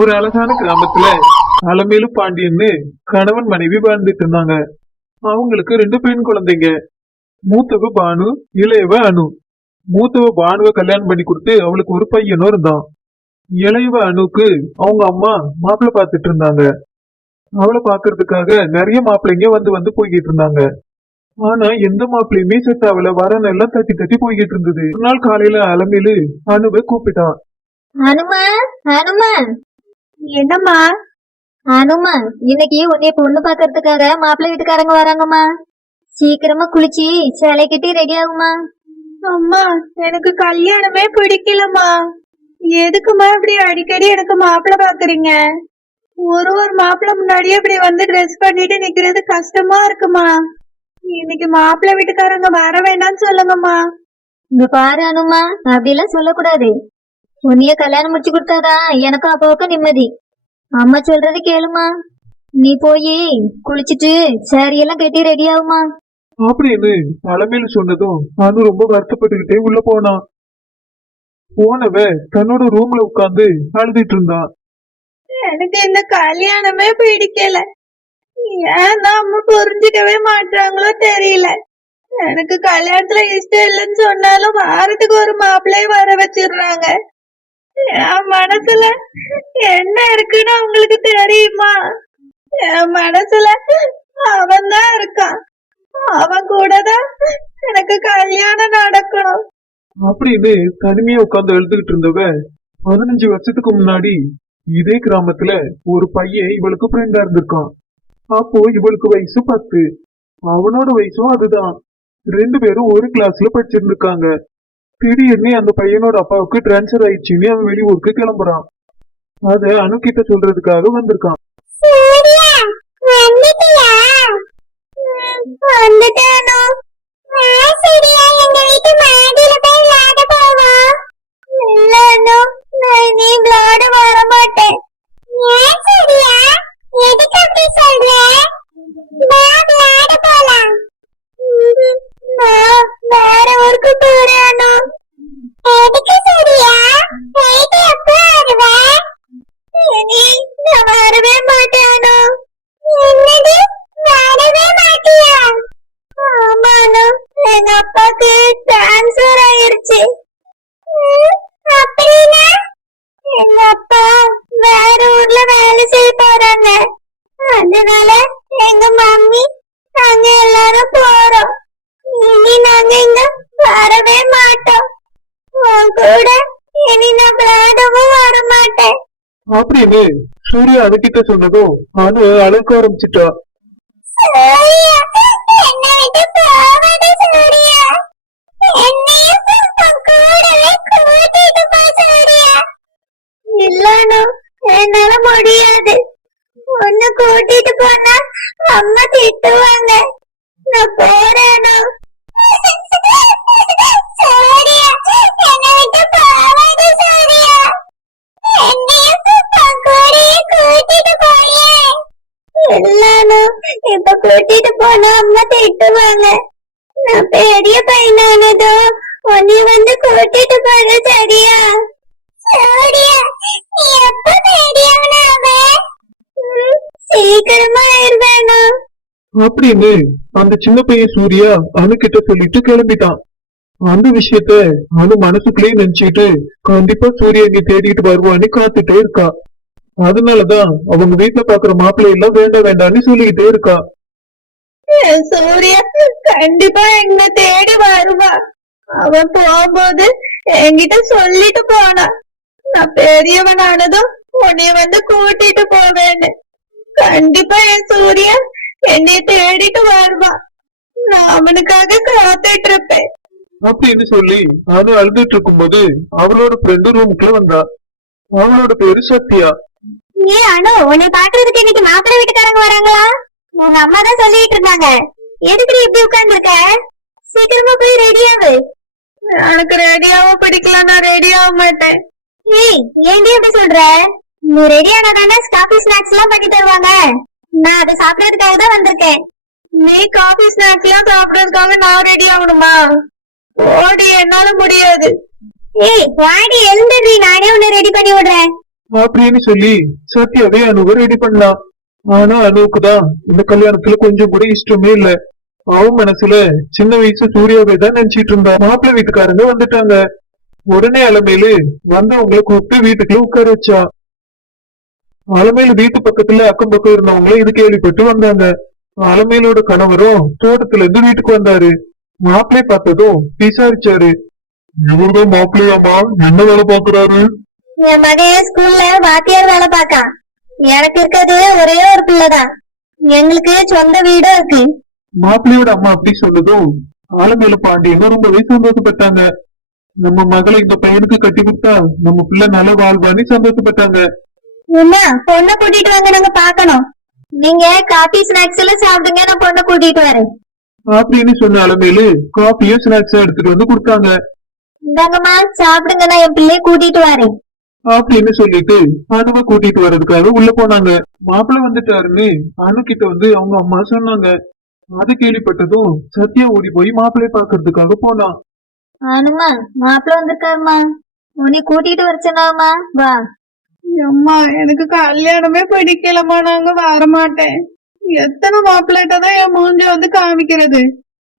ஒரு அழகான கிராமத்துல அலமேலு பாண்டியன்னு கணவன் மனைவி வாழ்ந்துட்டு இருந்தாங்க. அவங்களுக்கு 2 பெண் குழந்தைங்க. மூத்தவ பானு, இளையவ அனு. மூத்தவ பானுவை கல்யாணம் பண்ணி கொடுத்து அவளுக்கு ஒரு பையனும் இருந்தான். இளையவ அனுக்கு அவங்க அம்மா மாப்பிள்ளை பார்த்துட்டு இருந்தாங்க. அவளை பாக்குறதுக்காக நிறைய மாப்பிள்ளைங்க வந்து வந்து போய்கிட்டு இருந்தாங்க. ஆனா எந்த மாப்பிள்ளையுமே செட் ஆகல. வரன் எல்லாம் தட்டி தட்டி போய்கிட்டு இருந்தது. ஒரு நாள் காலையில அலமேலு அனுவை கூப்பிட்டான். அனுமா, அனுமா, என்னம்மா? அனுமா, இன்னைக்கு உன்னைய பொண்ணு பாக்குறதுக்காக மாப்பிள்ளை வீட்டுக்காரங்க வராங்கம்மா. சீக்கிரமா குளிச்சு சேலை கட்டி ரெடி ஆகுமா. அம்மா, எனக்கு கல்யாணமே பிடிக்கலம்மா. எதுக்குமா இப்படி அடிக்கடி எனக்கு மாப்பிள்ளை பாக்குறீங்க? ஒரு மாப்பிள்ளை முன்னாடியே இப்படி வந்து ட்ரெஸ் பண்ணிட்டு நிக்கிறது கஷ்டமா இருக்குமா. இன்னைக்கு மாப்பிள்ளை வீட்டுக்காரங்க வர வேண்டாம்னு சொல்லுங்கம்மா. இங்க பாரு அனுமா, அப்படிலாம் சொல்லக்கூடாது. உன்னைய கல்யாணம் முடிச்சு கொடுத்தாதான் எனக்கும் அப்பாவுக்கும் நிம்மதி. அம்மா சொல்றது கேளுமா. நீ போய் குளிச்சுட்டு சாரி எல்லாம் கட்டி ரெடி ஆகுமா. அப்படின்னு அலமேலு சொன்னதும் அனு ரொம்ப வருத்தப்பட்டுக்கிட்டே உள்ள போனான். போனவ தன்னோட ரூம்ல உட்கார்ந்து அழுதுட்டு இருந்தான். எனக்கு இந்த கல்யாணமே பிடிக்கல. ஏன் அம்மா புரிஞ்சுக்கவே மாட்டாங்களோ தெரியல. எனக்கு கல்யாணத்துல இஷ்டம் இல்லைன்னு சொன்னாலும் வாரத்துக்கு ஒரு மாப்பிள்ளைய வர வச்சிடுறாங்க. என் மனசுல என்ன இருக்குன்னு அவங்களுக்கு தெரியுமா? என் மனசுல அவன் தான் இருக்கான். அவன் கூடதான் எனக்கு கல்யாணம் நடக்கணும் அப்படின்னு தனிமையா உட்கார்ந்து எழுதுகிட்டு இருந்தவ 15 வருஷத்துக்கு முன்னாடி இதே கிராமத்துல ஒரு பையன் இவளுக்கு ஃப்ரெண்டா இருந்திருக்கான். அப்போ இவளுக்கு வயசு 10, அவனோட வயசும் அதுதான். 2 பேரும் ஒரு கிளாஸ்ல படிச்சிருந்திருக்காங்க. திடீர்னு அந்த பையனோட அப்பாவுக்கு டிரான்ஸ்பர் ஆயிடுச்சுன்னு அவன் வெளியூருக்கு கிளம்புறான். அத அனு கிட்ட சொல்றதுக்காக வந்திருக்கான். வேற ஊருக்கு போறேன். வரவே மாட்டேனோ. ஆமாண்ணா, எங்க அப்பாக்கு டிரான்ஸ்பர் ஆயிருச்சு. எங்க அப்பா வேற ஊர்ல வேலை செய்ய போறாங்க. அதனால எங்க மம்மி நாங்க எல்லாரும் போறோம். இனி நாங்க இங்க வரவே மாட்டோம். உன் கூட இனி நான் விளையாடவும் வர மாட்டேன் அப்படின்னு சூர்யா அதுகிட்ட சொன்னதும் அனு அழுக்க ஆரம்பிச்சிட்டா. இல்லன்னு என்னால முடியாது. ஒன்னு கூட்டிட்டு போனா அம்மா திட்டுவாங்க. நான் போறேனோ. இப்ப கூட்டிட்டு போனா அம்மா திட்டுவாங்க. நான் பெரிய பையனானதும் உன்னை வந்து கூட்டிட்டு போற சரியா? சீக்கிரமா ஆயிருவேனா அப்படின்னு அந்த சின்ன பையன் சூர்யா அனு கிட்ட சொல்லிட்டு கிளம்பிட்டான். அந்த விஷயத்த அனு மனசுக்குள்ளே நினைச்சுட்டு கண்டிப்பா சூர்யா இங்க தேடிட்டு வருவான்னு காத்துட்டே இருக்கா. அதனாலதான் அவங்க வீட்டுல பாக்குற மாப்பிள்ளை எல்லாம் வேண்டாம் வேண்டான்னு சொல்லிக்கிட்டே இருக்கா. சூர்யா கண்டிப்பா என்ன தேடி வருவா. அவன் போகும்போது என்கிட்ட சொல்லிட்டு போனா, நான் பெரியவனானதும் உன்னைய வந்து கூட்டிட்டு போவேன்னு. கண்டிப்பா என் சூர்யா என்னை தேடிட்டு வருவான். நான் அவனுக்காக காத்துட்டு இருப்பேன் அப்படின்னு சொல்லி அனு அழுதுட்டு இருக்கும்போது அவளோட ஃப்ரெண்டு ரூமுக்குள்ள வந்தா. அவளோட பேரு சத்யா. ஏ அனு, உன்னை பாக்குறதுக்கு இன்னைக்கு மாப்பிள்ளை வீட்டுக்காரங்க வராங்களா? உங்க அம்மா தான் சொல்லிட்டு இருந்தாங்க. எதுக்கு இப்படி உட்கார்ந்து இருக்க? சீக்கிரமா போய் ரெடி ஆகு. எனக்கு ரெடியாவ பிடிக்கல. நான் ரெடி ஆக மாட்டேன். ஏய், ஏன்டி அப்படி சொல்ற? நீ ரெடி ஆனாதானே காபி ஸ்நாக்ஸ் எல்லாம் பண்ணி தருவாங்க. நான் அதை சாப்பிடறதுக்காக தான் வந்திருக்கேன். நீ காபி ஸ்நாக்ஸ் எல்லாம் சாப்பிடறதுக்காக நான் ரெடி ஆகணுமா? ஓடி, என்னால முடியாது. ஏய் வாடி, எழுந்துடுறீ, நானே உன்னை ரெடி பண்ணி விடுறேன். அப்படின்னு சொல்லி சத்யாவே அனுவை ரெடி பண்ணலாம். ஆனா அனுவுக்கு தான் இந்த கல்யாணத்துல கொஞ்சம் கூட இஷ்டமே இல்ல. அவன் மனசுல சின்ன வயசு சூர்யாவை தான் நினைச்சிட்டு இருந்தா. மாப்பிள்ளை வீட்டுக்காரங்க வந்துட்டாங்க. உடனே அலமேலு வந்தவங்களை கூப்பிட்டு வீட்டுக்குள்ள உட்கார வச்சா. அலமேலு வீட்டு பக்கத்துல அக்கம் பக்கம் இருந்தவங்களும் இது கேள்விப்பட்டு வந்தாங்க. அலமேலோட கணவரும் தோட்டத்துல இருந்து வீட்டுக்கு வந்தாரு. மாப்பிள்ளை பார்த்ததும் விசாரிச்சாரு. இவர்தான் மாப்பிள்ளையாமா, என்ன வேலை பாக்குறாரு? என் மகன் ஸ்கூல்ல வாத்தியார் வேலை பார்க்கான். எனக்கு இருக்கிறது ஒரே ஒரு பிள்ளைதான். எங்களுக்கு சொந்த வீடும் இருக்கு. மாப்பிள்ளையோட அம்மா அப்படி சொன்னதும் ஆலமேலு பாண்டியனும் ரொம்பவே சந்தோஷப்பட்டாங்க. நம்ம மகளை இந்த பையனுக்கு கட்டி கொடுத்தா நம்ம பிள்ளை நல்ல வாழ்வான்னு சந்தோஷப்பட்டாங்க. அம்மா பொண்ணை கூட்டிட்டு வாங்க, நாங்க பாக்கணும். நீங்க காபி ஸ்நாக்ஸ் எல்லாம் சாப்பிடுங்க, நான் பொண்ணை கூட்டிட்டு வரேன். அப்படின்னு சொன்ன அலமேலு காஃபியும் ஸ்நாக்ஸும் எடுத்துட்டு வந்து கொடுத்தாங்க. இந்தாங்கம்மா சாப்பிடுங்க, நான் என் பிள்ளைய கூட்டிட்டு வரேன். அப்படின்னு சொல்லிட்டு அனுவை கூட்டிட்டு வர்றதுக்காக உள்ள போனாங்க. மாப்பிள்ளை வந்துட்டாருன்னு அனு கிட்ட வந்து அவங்க அம்மா சொன்னாங்க. அது கேள்விப்பட்டதும் சத்யா ஓடி போய் மாப்பிள்ளைய பாக்குறதுக்காக போனான். அனுமா மாப்பிள்ளை வந்திருக்காருமா, உன்னை கூட்டிட்டு வர சொன்னாமா, வா. அம்மா எனக்கு கல்யாணமே பிடிக்கலம்மா, நாங்க வரமாட்டேன். எத்தனை மாப்பிள்ளைகிட்ட தான் என் மூஞ்ச வந்து காமிக்கிறது?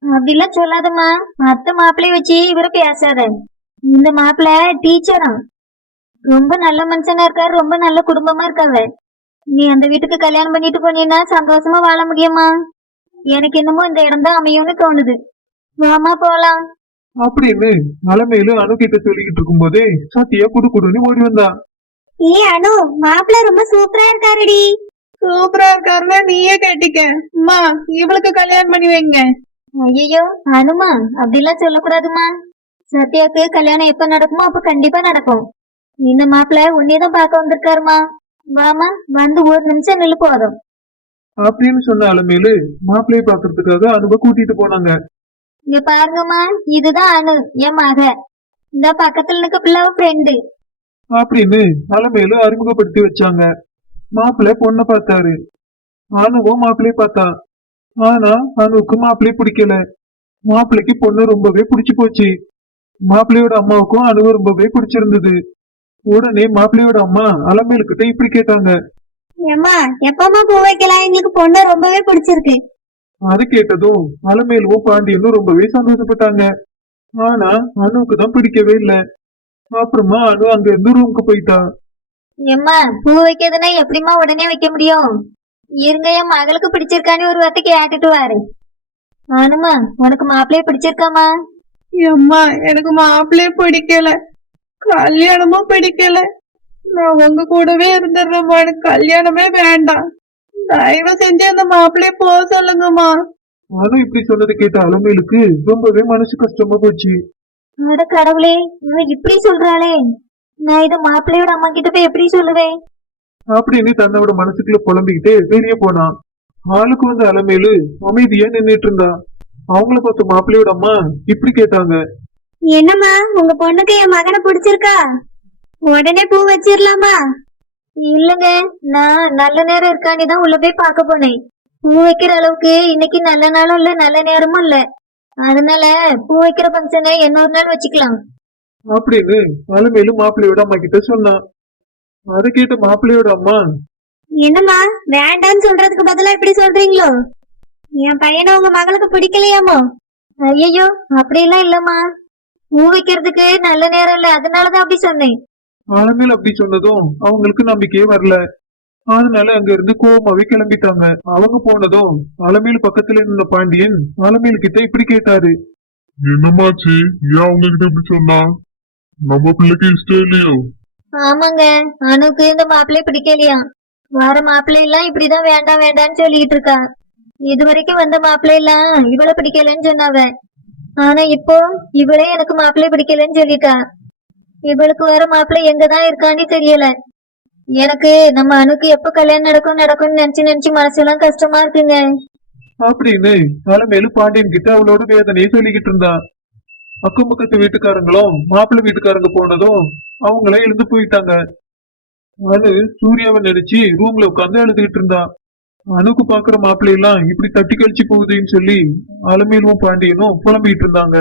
அப்படிலாம் சொல்லாதம்மா, அத்தை மாப்பிள்ளைய வச்சு இவரை பேசாத. இந்த மாப்பிள்ளை டீச்சரா, ரொம்ப நல்ல மனுஷனா இருக்காரு, ரொம்ப நல்ல குடும்பமா இருக்காவ. நீ அந்த வீட்டுக்கு கல்யாணம் பண்ணிட்டு போனீன்னா சந்தோஷமா வாழ முடியுமா? எனக்கு என்னமோ இந்த இடம் தான் அமையும்னு தோணுது. வாமா போலாம். அப்படின்னு அலமேலு அனு கிட்ட சொல்லிக்கிட்டு இருக்கும் போதே சத்யா குடுக்குடுன்னு ஓடி வந்தா. ஏ அனு, மாப்பிள்ளை ரொம்ப சூப்பரா இருக்காருடி. சூப்பரா இருக்காருன்னா நீயே கேட்டிக்க. அம்மா இவளுக்கு கல்யாணம் பண்ணி வைங்க. ஐயோ அனுமா, அப்படிலாம் சொல்லக்கூடாதுமா. சத்யாவுக்கு கல்யாணம் எப்ப நடக்குமோ அப்ப கண்டிப்பா நடக்கும். இந்த மாப்பிள்ளை உன்னையதான் பார்க்க வந்திருக்காருமா. வாமா, வந்து ஒரு நிமிஷம் நில்லு போதும். அப்படின்னு சொன்ன அலமேலு மாப்பிள்ளைய பாக்குறதுக்காக அனுவை கூட்டிட்டு போனாங்க. இங்க பாருங்கம்மா, இதுதான் அனு, என் மக. இந்த பக்கத்துல இருக்க பிள்ளைவ ஃப்ரெண்டு. அப்படின்னு அலமேலு அறிமுகப்படுத்தி வச்சாங்க. மாப்பிள்ளை பொண்ணை பார்த்தாரு. அனுவும் மாப்பிள்ளைய பார்த்தா. ஆனா அனுவுக்கு மாப்பிள்ளைய பிடிக்கல. மாப்பிள்ளைக்கு பொண்ணு ரொம்பவே பிடிச்சு போச்சு. மாப்பிள்ளையோட அம்மாவுக்கும் அனுவை ரொம்பவே பிடிச்சிருந்தது. உடனே மாப்பிள்ளையோட அம்மா அலமேலு கிட்ட இப்படி கேட்டாங்க. ஏம்மா எப்பமா பூ வைக்கலாம், எங்களுக்கு பொண்ணு ரொம்பவே பிடிச்சிருக்கு. அது கேட்டதும் அலமேலுவும் பாண்டியனும் ரொம்பவே சந்தோஷப்பட்டாங்க. ஆனா அனுவுக்கு தான் பிடிக்கவே இல்ல. அப்புறமா அனு அங்க இருந்து ரூமுக்கு போயிட்டா. ஏம்மா பூ வைக்கிறதுனா எப்படிமா உடனே வைக்க முடியும்? இருங்க, என் மகளுக்கு பிடிச்சிருக்கான்னு ஒரு வார்த்தை கேட்டுட்டு வாரு. அனுமா, உனக்கு மாப்பிள்ளைய பிடிச்சிருக்காமா? அம்மா எனக்கு மாப்பிள்ளையே பிடிக்கல, கல்யாணமும் பிடிக்கல. நான் உங்க கூடவே இருந்துடுறேம்மா, எனக்கு கல்யாணமே வேண்டாம். தயவு செஞ்சு அந்த மாப்பிள்ளைய போக சொல்லுங்கம்மா. அனு இப்படி சொன்னது கேட்ட அலமேலுக்கு ரொம்பவே மனசு கஷ்டமா போச்சு. அட கடவுளே, இவ இப்படி சொல்றாளே, நான் இத மாப்பிள்ளையோட அம்மா கிட்ட போய் எப்படி சொல்லுவேன்? அப்படின்னு தன்னோட மனசுக்குள்ள புலம்பிக்கிட்டே வெளியே போனான். ஆளுக்கு வந்து அலமேலு அமைதியா நின்னுட்டு இருந்தா. அவங்கள பார்த்து மாப்பிள்ளையோட அம்மா இப்படி கேட்டாங்க. என்னம்மா, உங்க பொண்ணுக்கு என் மகனை பிடிச்சிருக்கா? உடனே பூ வச்சிடலாமா? இல்லங்க, நான் நல்ல நேரம் இருக்காண்டி தான் உள்ள போய் பார்க்க போனேன். பூ வைக்கிற அளவுக்கு இன்னைக்கு நல்ல நாளும் இல்ல, நல்ல நேரமும் இல்ல. அதனால பூ வைக்கிற ஃபங்க்ஷனை இன்னொரு நாள் வச்சுக்கலாம் அப்படின்னு அலமேலு மாப்பிள்ளையோட அம்மா கிட்ட சொன்னான். அதை கேட்ட மாப்பிள்ளையோட அம்மா, என்னம்மா வேண்டான்னு சொல்றதுக்கு பதிலா இப்படி சொல்றீங்களோ? என் பையனை உங்க மகளுக்கு பிடிக்கலையாமோ? ஐயோ அப்படியெல்லாம் இல்லம்மா, பூ வைக்கிறதுக்கு நல்ல நேரம் இல்ல, அதனாலதான் அப்படி சொன்னேன். அலமேலு அப்படி சொன்னதும் அவங்களுக்கு நம்பிக்கையே வரல. அதனால அங்க இருந்து கோவமாவே கிளம்பிட்டாங்க. அவங்க போனதும் அலமேலு பக்கத்துல இருந்த பாண்டியன் அலமேலு கிட்ட இப்படி கேட்டாரு. என்னமாச்சு? ஏன் அவங்க கிட்ட இப்படி சொன்னா? நம்ம பிள்ளைக்கு இஷ்டம் இல்லையோ? ஆமாங்க, அனுக்கு இந்த மாப்பிள்ளைய பிடிக்கலையா. வர மாப்பிள்ளை எல்லாம் இப்படிதான் வேண்டாம் வேண்டாம்னு சொல்லிட்டு இருக்கா. இது வரைக்கும் வந்த மாப்பிள்ளை எல்லாம் இவளை பிடிக்கலன்னு சொன்னாவ. ஆனா இப்போ இவளே எனக்கு மாப்பிள்ளை பிடிக்கலன்னு சொல்லிட்டா. இவளுக்கு வர மாப்பிள்ளை எங்கதான் இருக்கான்னு தெரியல. எனக்கு நம்ம அனுக்கு எப்ப கல்யாணம் நடக்கும்னு நினைச்சு மனசெல்லாம் கஷ்டமா இருக்குங்க. அப்படின்னு அலமேலு பாண்டியன் கிட்ட அவளோட வேதனையை சொல்லிக்கிட்டு இருந்தா. அக்கம் பக்கத்து வீட்டுக்காரங்களும் மாப்பிள்ளை வீட்டுக்காரங்க போனதும் அவங்கள எழுந்து போயிட்டாங்க. அனு சூர்யாவை நினைச்சு ரூம்ல உட்காந்து அழுதுகிட்டு இருந்தா. அனுக்கு பாக்குற மாப்பிள்ளை எல்லாம் இப்படி தட்டி கழிச்சு போகுதுன்னு சொல்லி அலமேலுவும் பாண்டியனும் புலம்பிட்டு இருந்தாங்க.